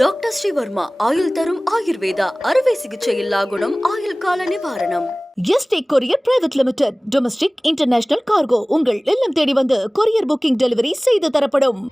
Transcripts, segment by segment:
Doctor Sreevarma ஆயுள் தரும் ஆயுர்வேதா அறுவை சிகிச்சையில்லா குணம் ஆயுள் கால நிவாரணம். Yesterday courier private limited. Domestic international cargo உங்கள் இல்லம் தேடி வந்து கொரியர் புக்கிங் டெலிவரி செய்து தரப்படும்.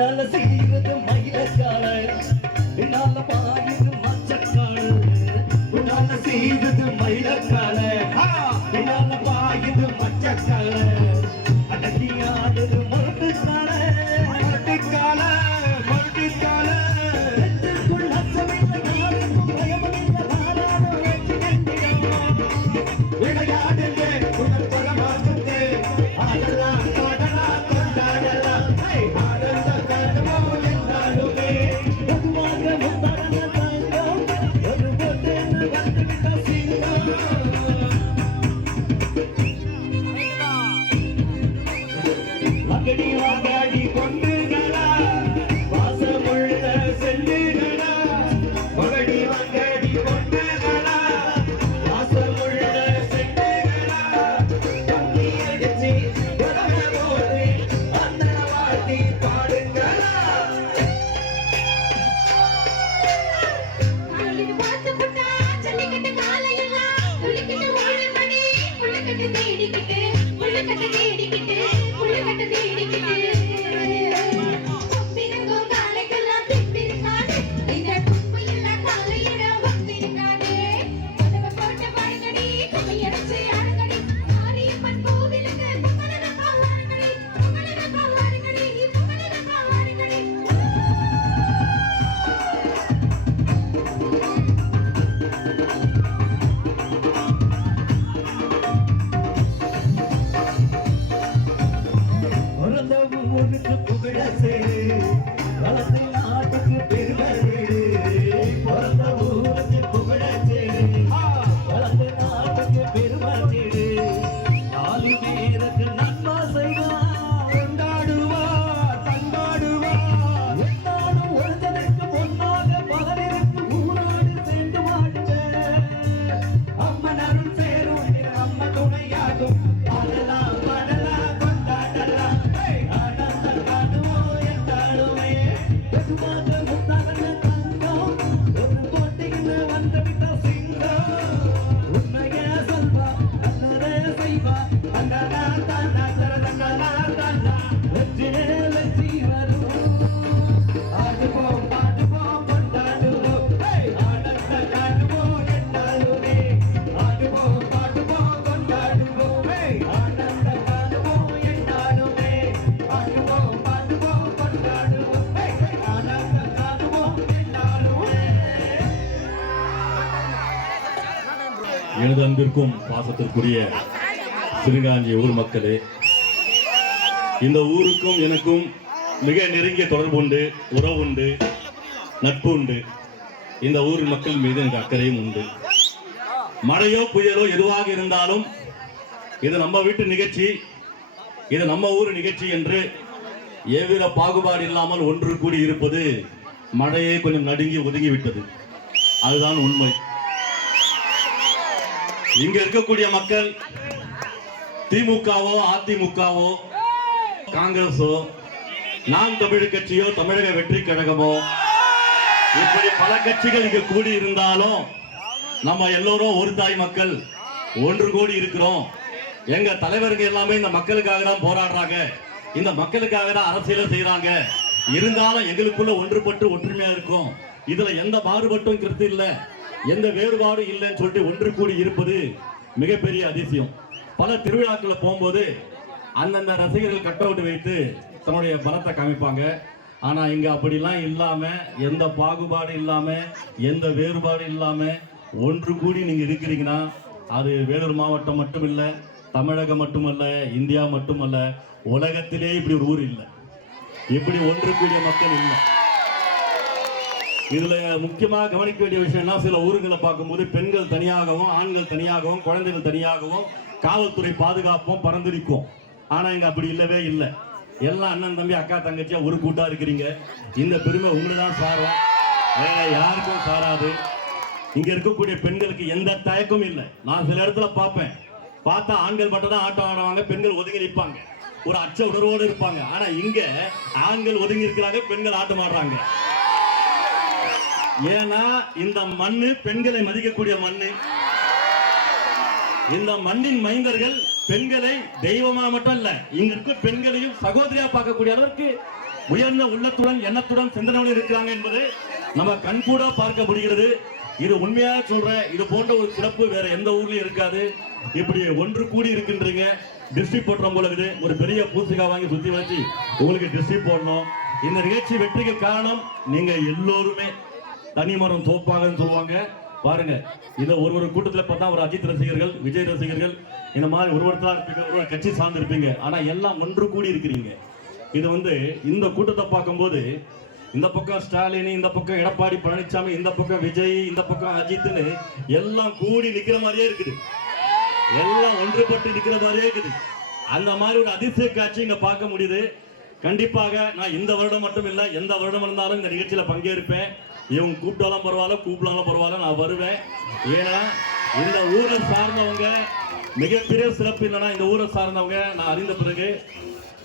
என்னால செய்வது மயிலக்கால, என்னால பாயுது மச்சக்கால. உன்னால செய்வது மயிலக்கால, என்னால பாயுது மச்சக்கால. அடக்கி ஆடுது முரட்டுக்கால, முரட்டுக்கால, முரட்டுக்கால. நெஞ்சுக்குள் அச்சமில்லை, யாருக்கும் பயமில்லை, நானான வெற்றி கண்டிடும். விளையாடுங்க உங்கள் பரமாசத்து, ஆடலாம் பாடலாம் கொண்டாடலாம். வாங்கடி கொண்டுகளா, வாசமுள்ள செல்லுகளா. மகடி வாங்கடி கொண்டுகளா, வாசமுள்ள செல்லுகளா. தண்ணி அடிச்சு போது அந்த வாட்டி பாடுங்களா. ஊருக்கு புகழ சேரு, வளர்ந்து நாட்டுக்கு பெருமை சேரு. பிறந்த ஊருக்கு புகழ சேரு, வளர்ந்து நாட்டுக்கு பெருமை சேரு. 4 பேருக்கு நன்மை செய்வா, கொண்டாடுவா, தந்தாடுவா. என்னாலும் ஒருத்தனுக்கு பொன்னாக பலருக்கு ஊராடு சேர்ந்து வாடுங்க. அம்மன் அருள் சேரும், அம்மன் துணையாகும். பாடலாம் பாடலாம் கொண்டாடலாம். எனது அன்பிற்கும் பாசத்திற்குரிய சிறுகாஞ்சி ஊர் மக்களே, இந்த ஊருக்கும் எனக்கும் மிக நெருங்கிய தொடர்பு உண்டு, உறவு உண்டு, நட்பு உண்டு. இந்த ஊர் மக்கள் மீது எனக்கு அக்கறையும் உண்டு. மழையோ புயலோ எதுவாக இருந்தாலும் இது நம்ம வீட்டு நிகழ்ச்சி, இது நம்ம ஊர் நிகழ்ச்சி என்று எவ்வித பாகுபாடு இல்லாமல் ஒன்று கூடி இருப்பது மழையை கொஞ்சம் நடுங்கி ஒதுங்கி விட்டது. அதுதான் உண்மை. இங்க இருக்கக்கூடிய மக்கள் திமுகவோ அதிமுகவோ காங்கிரஸோ நாம் தமிழர் கட்சியோ தமிழக வெற்றி கழகமோ இப்படி பல கட்சிகள் இங்க கூடி இருந்தாலும் நம்ம எல்லோரும் ஒரு தாய் மக்கள் ஒன்று கூடி இருக்கிறோம். எங்க தலைவர்கள் எல்லாமே இந்த மக்களுக்காக தான் போராடுறாங்க, இந்த மக்களுக்காக தான் அரசியல் செய்யறாங்க. இருந்தாலும் எங்களுக்குள்ள ஒன்றுபட்டு ஒற்றுமையா இருக்கும். இதுல எந்த மாறுபட்டும் கருத்து இல்ல, எந்த வேறுபாடும் இல்லைன்னு சொல்லிட்டு ஒன்று கூடி இருப்பது மிகப்பெரிய அதிசயம். பல திருவிழாக்களை போகும்போது அந்தந்த ரசிகர்கள் கட் அவுட் வைத்து தன்னுடைய பலத்தை காமிப்பாங்க. ஆனா இங்க அப்படிலாம் இல்லாம, எந்த பாகுபாடு இல்லாம, எந்த வேறுபாடு இல்லாம ஒன்று கூடி நீங்க இருக்கிறீங்கன்னா அது வேலூர் மாவட்டம் மட்டுமில்ல, தமிழகம் மட்டுமல்ல, இந்தியா மட்டுமல்ல, உலகத்திலே இப்படி ஒரு ஊர் இல்லை, இப்படி ஒன்று கூடிய மக்கள் இல்லை. இதுல முக்கியமா கவனிக்க வேண்டிய விஷயம்னா, சில ஊர்களை பார்க்கும்போது பெண்கள் தனியாகவும் ஆண்கள் தனியாகவும் குழந்தைகள் தனியாகவும் காவல்துறை பாதுகாப்பும் பறந்துரிக்கும். ஆனா இங்க அப்படி இல்லவே இல்லை. எல்லாம் அண்ணன் தம்பி அக்கா தங்கச்சியா ஒரு கூட்டா இருக்கிறீங்க. இந்த பெருமை உங்களுக்கு தான் சாரும், வேற யாருக்கும் சாராது. இங்க இருக்கக்கூடிய பெண்களுக்கு எந்த தயக்கமும் இல்லை. நான் சில இடத்துல பார்ப்பேன், பார்த்தா ஆண்கள் மட்டும் தான் ஆட்டம் ஆடுவாங்க, பெண்கள் ஒதுங்கி நிற்பாங்க, ஒரு அச்ச உணர்வோடு இருப்பாங்க. ஆனா இங்க ஆண்கள் ஒதுங்கி இருக்கிறாங்க, பெண்கள் ஆட்டம் ஆடுறாங்க. ஏன்னா இந்த மண்ணு பெண்களை மதிக்கக்கூடிய மண்ணு. இந்த மண்ணின் மைந்தர்கள் பெண்களை தெய்வமா மட்டும் இல்ல, இங்க இருக்க பெண்களையும் சகோதரியா பார்க்கக்கூடிய அளவுக்கு உயர்ந்த உள்ளத்துடன் எண்ணத்துடன் சிந்தனையோடு இருக்கிறாங்க என்பது நம்ம கண்கூட பார்க்க முடிகிறது. இது உண்மையா சொல்றேன், இது போன்ற ஒரு சிறப்பு வேற எந்த ஊர்லயும் இருக்காது. இப்படி ஒன்று கூடி இருக்கின்றீங்க. டிஸ்ட்ரிக்ட் போடுறோம் போல இருக்குது, ஒரு பெரிய பூசிகா வாங்கி சுத்தி வச்சு உங்களுக்கு டிஸ்ட்ரிக்ட் போடணும். இந்த நிகழ்ச்சி வெற்றிக்கு காரணம் நீங்க எல்லோருமே. தனிமரம் தோப்பாகன்னு சொல்லுவாங்க பாருங்க. இதை ஒரு கூட்டத்தில் பார்த்தா ஒரு அஜித் ரசிகர்கள், விஜய் ரசிகர்கள், இந்த மாதிரி ஒருவர்தான் இருப்பீங்க, ஒரு கட்சி சார்ந்து இருப்பீங்க. ஆனா எல்லாம் ஒன்று கூடி இருக்கிறீங்க. இது இந்த கூட்டத்தை பார்க்கும்போது இந்த பக்கம் ஸ்டாலின், இந்த பக்கம் எடப்பாடி பழனிசாமி, இந்த பக்கம் விஜய், இந்த பக்கம் அஜித்னு எல்லாம் கூடி நிக்கிற மாதிரியே இருக்குது. எல்லாம் ஒன்றுபட்டு நிக்கிற மாதிரியே இருக்குது. அந்த மாதிரி ஒரு அதிசய காட்சி இங்க பார்க்க முடியுது. கண்டிப்பாக நான் இந்த வருடம் மட்டும் இல்லை, எந்த வருடம் இருந்தாலும் இந்த நிகழ்ச்சியில பங்கேற்பேன். இவங்க கூப்பிட்டாலும் பரவாயில்ல, கூப்பிடலாம் பரவாயில்ல, நான் வருவேன். ஏன்னா இந்த ஊரை சார்ந்தவங்க மிகப்பெரிய சிறப்பு இல்லைன்னா, இந்த ஊரை சார்ந்தவங்க நான் அறிந்த பிறகு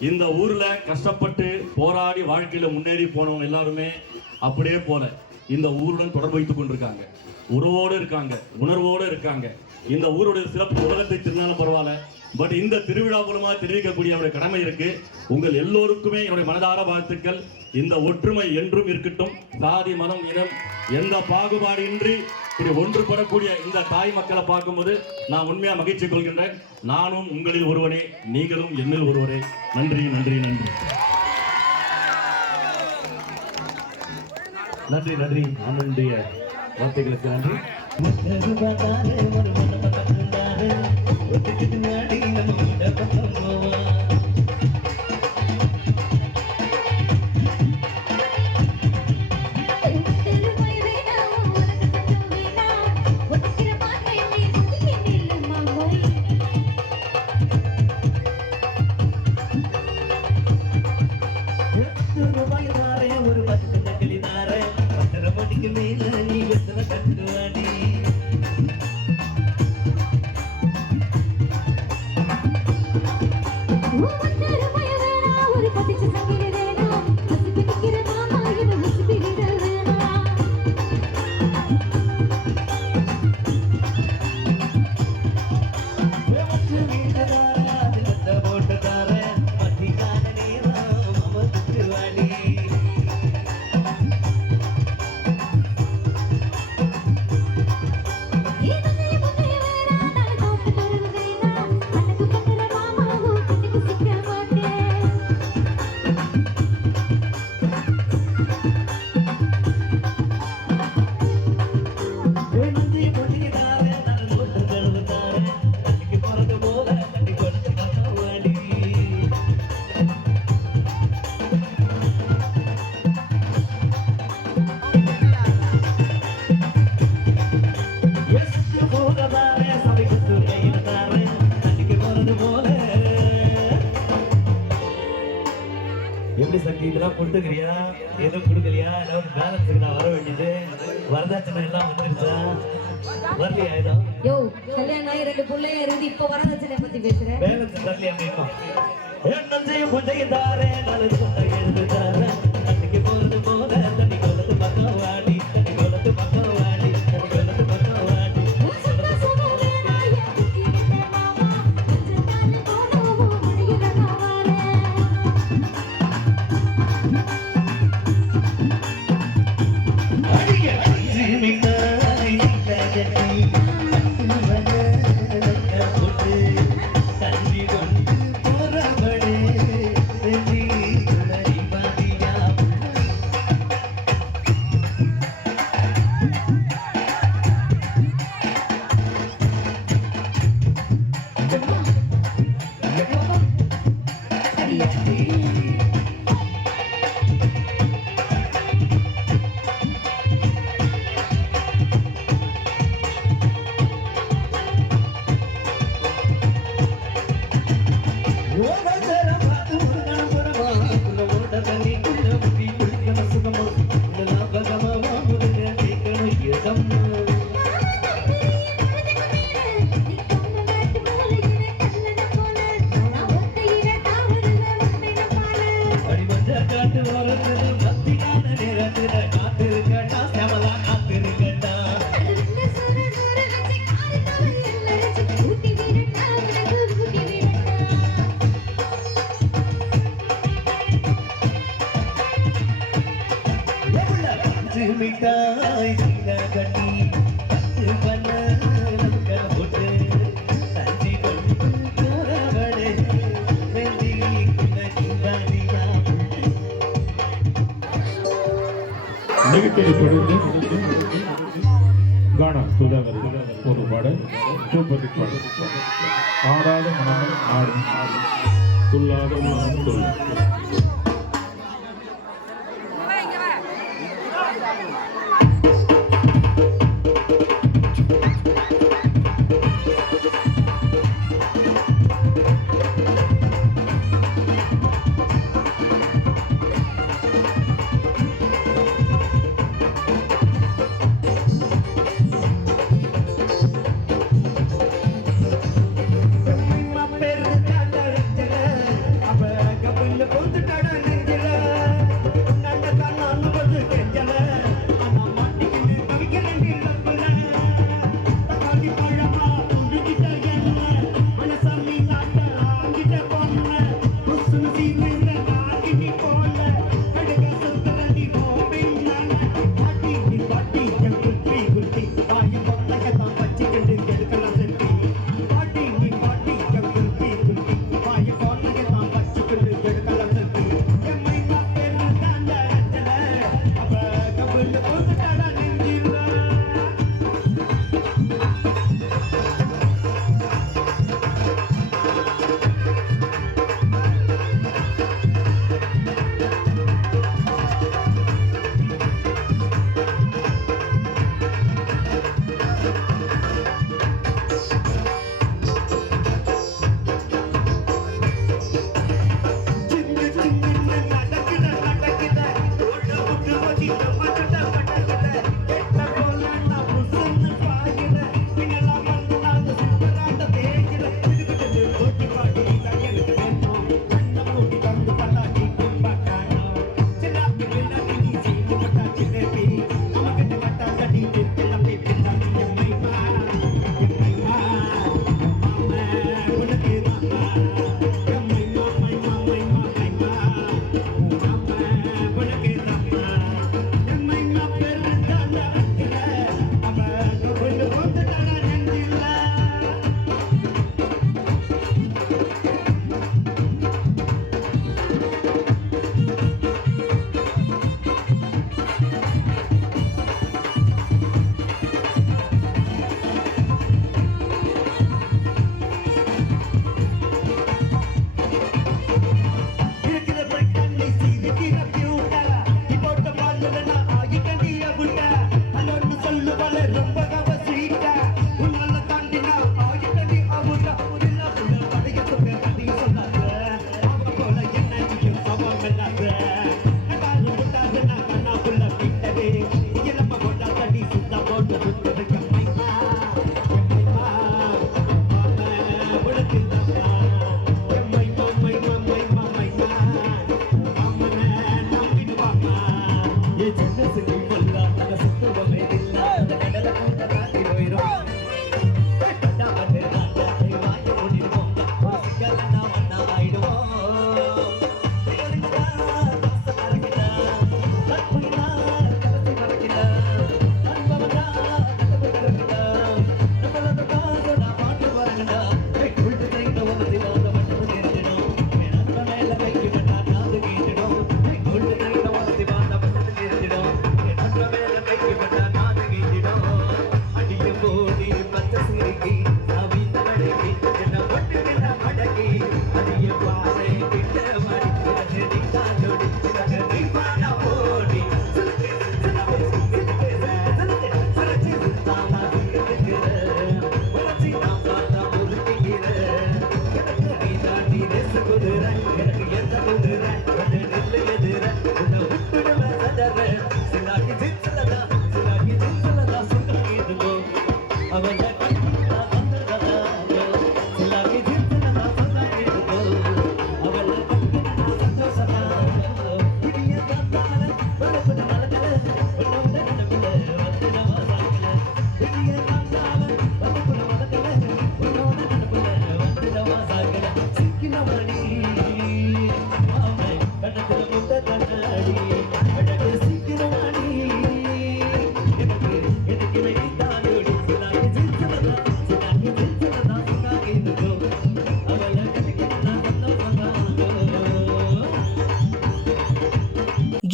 இந்த ஊர்ல கஷ்டப்பட்டு போராடி வாழ்க்கையில முன்னேறி போனவங்க எல்லாருமே அப்படியே போல இந்த ஊருடன் தொடர்பு வைத்துக் கொண்டிருக்காங்க, உறவோடு இருக்காங்க, உணர்வோடு இருக்காங்க. இந்த ஊருடைய சிறப்பு உலகத்தை தெரிஞ்சாலும் பரவாயில்ல, பட் இந்த திருவிழா மூலமா தெரிவிக்கக்கூடிய என்னுடைய கடமை இருக்கு. உங்கள் எல்லோருக்குமே என்னுடைய மனதார வாழ்த்துக்கள். இந்த ஒற்றுமை என்றும் இருக்கட்டும். சாதி மதம் இனம் எந்த பாகுபாடு இன்றி இப்படி ஒன்றுபடக்கூடிய இந்த தாய் மக்களை பார்க்கும்போது நான் உண்மையா மகிழ்ச்சி கொள்கின்றேன். நானும் உங்களில் ஒருவனே, நீங்களும் என்னில் ஒருவரே. நன்றி நன்றி நன்றி நன்றி நன்றி. அண்ணனுடைய வார்த்தைகளுக்கு நன்றி. ஒரு 10 தக்கிலி தார 10 மணிக்கு மேல நீ வெத்தல கட்டுவாடி. எப்படி சக்தி இதெல்லாம் கொடுத்துக்கிறியா, எதுவும் கொடுக்கலையா? ஏதாவது பேலன்ஸுக்கு நான் வர வேண்டியது, வரதட்சணை எல்லாம் வந்துருச்சா, வரலையா? ஏதோ யோ கல்யாணம் கல்யாணமாயி 2 புள்ளைய இருந்து இப்ப வரதட்சணை பத்தி பேசுறேன். பேலன்ஸ் தள்ளி அப்படின்னா என் நஞ்சையும் கொஞ்சையும் தாரே நாலு சொந்த எழுது தாரே தண்ணிக்கு போறது போல தண்ணி கொலத்து பக்கம் வாடி தண்ணி கொலத்து பக்கம் வாடி தண்ணி கொலத்து பக்கம் வாடி அடிக்க அஞ்சு மிட்டாய் கட்டி போட்டு தண்ணி கொண்டு போறவளே ரெடி குளறி பாதியா ஓவதரம் பார்த்து ஒரு நாள் புறமா குள்ள ஓட தண்ணி குள்ள முடி குளிக்க சுகமா குள்ள பகமா முருக கேட்கணும் இடம் அடிமஞ்ச காட்டு ஓரத்துல மத்தியான நேரத்துல காத்திருக்கட்டா செமலா காத்திருக்கட்டா எவ்வள பஞ்சு மிட்டாய் சீனா கட்டி பத்து பண்ண நமக்கு போட்டு தஞ்சி கொண்டு போறவளே வெந்தி குள்ள கிராண்டியா நிகழ்ச்சியை தொடர்ந்து கானா சுதாகர் ஒரு பாடல் சூப்பர் ஹிட் பாடல் ஆடாத மனமும் ஆடும் துள்ளாத மனமும் துள்ளும். பெரு காண்டடிச்சல அப்ப கபுல்ல போந்துட்டா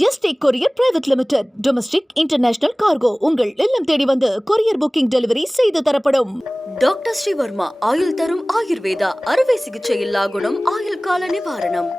ST courier private limited domestic international cargo உங்கள் இல்லம் தேடி வந்து கொரியர் புக்கிங் டெலிவரி செய்து தரப்படும். டாக்டர் ஸ்ரீவர்மா ஆயுள் தரும் ஆயுர்வேதா அறுவை சிகிச்சை இல்லா குணம் ஆயுள் கால நிவாரணம்.